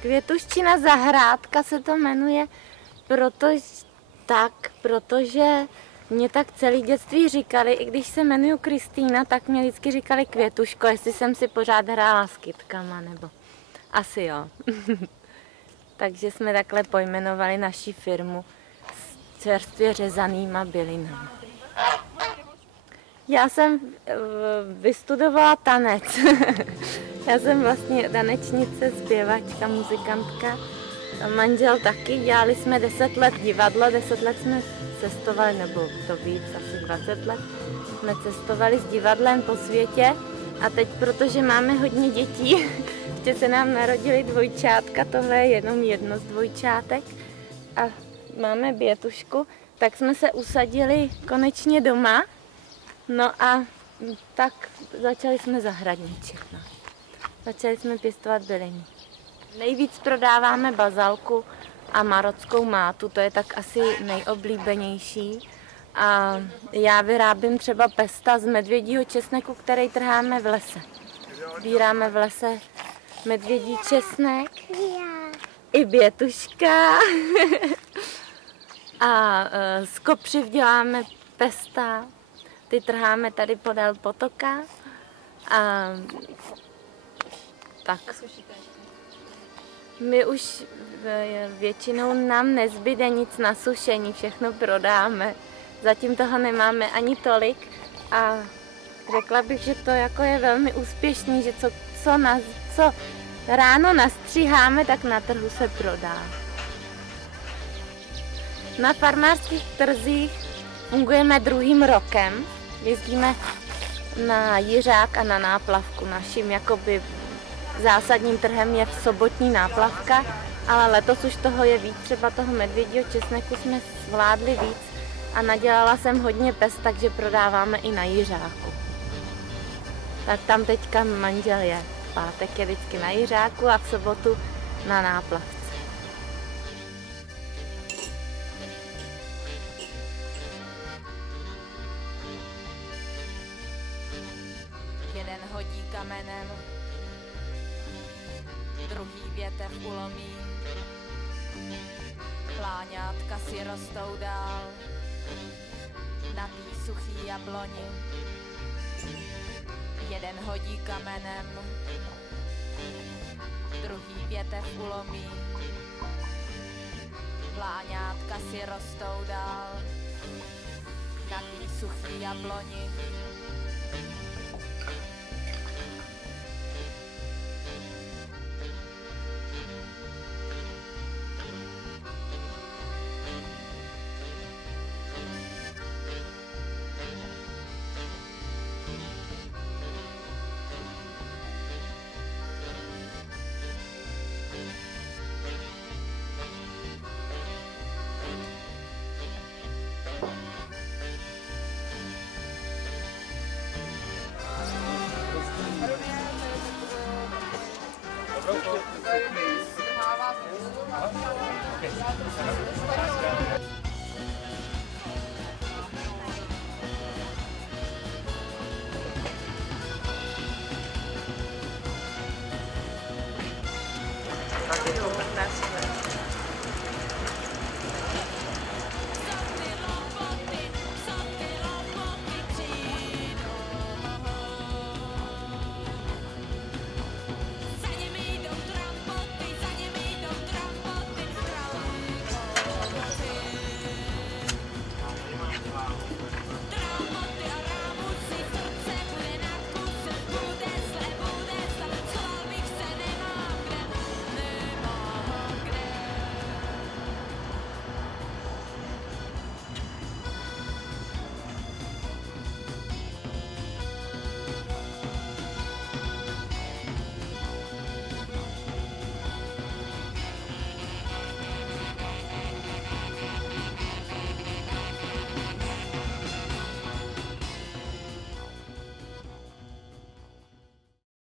Květuščina zahrádka se to jmenuje, protože mě tak celé dětství říkali, i když se jmenuju Kristýna, tak mě vždycky říkali Květuško, jestli jsem si pořád hrála s kytkama, nebo asi jo. Takže jsme takhle pojmenovali naši firmu s čerstvě řezanýma bylinami. Já jsem vystudovala tanec. Já jsem vlastně tanečnice, zpěvačka, muzikantka. Manžel taky, dělali jsme 10 let divadlo, 10 let jsme cestovali, nebo to víc, asi 20 let, jsme cestovali s divadlem po světě a teď, protože máme hodně dětí, ještě se nám narodili dvojčátka, tohle je jenom jedno z dvojčátek a máme Bětušku, tak jsme se usadili konečně doma, no a tak začali jsme zahradničit, no. Začali jsme pěstovat byliny. Nejvíc prodáváme bazalku a marockou mátu, to je tak asi nejoblíbenější. A já vyrábím třeba pesta z medvědího česneku, který trháme v lese. Sbíráme v lese medvědí česnek, i Bětuška. A z kopřiv děláme pesta, ty trháme tady podél potoka. A tak. My už většinou nám nezbyde nic na sušení, všechno prodáme. Zatím toho nemáme ani tolik a řekla bych, že to jako je velmi úspěšný, že co ráno nastříháme, tak na trhu se prodá. Na farmářských trzích fungujeme 2. rokem. Jezdíme na Jiřák a na Náplavku. Naším jakoby zásadním trhem je v sobotní Náplavka, ale letos už toho je víc, třeba toho medvědího česneku jsme zvládli víc a nadělala jsem hodně pest, takže prodáváme i na Jiřáku. Tak tam teďka manžel je. V pátek je vždycky na Jiřáku a v sobotu na Náplavce. Jeden hodí kamenem, druhý větev ulomí, pláňátka si rostou dál na tý suchý jabloni. Jeden hodí kamenem, druhý větev ulomí, pláňátka si rostou dál na tý suchý jabloni. Tak je to 15 let.